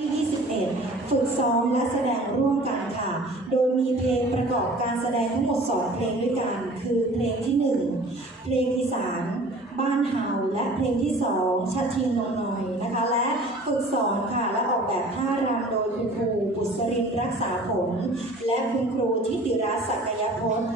ที่21 ฝึกซ้อมและแสดงร่วมกันค่ะ โดยมีเพลงประกอบการแสดงทั้งหมด 2 เพลงด้วยกัน คือเพลงที่ 1 เพลงอีสานบ้านเฮาและเพลงที่ 2ชัดชิงนองหน่อยนะคะ และฝึกสอนค่ะ และออกแบบท่ารำโดยคุณครูบุษรินรักษาผล และคุณครูทิติรัตน์ศักยพจน์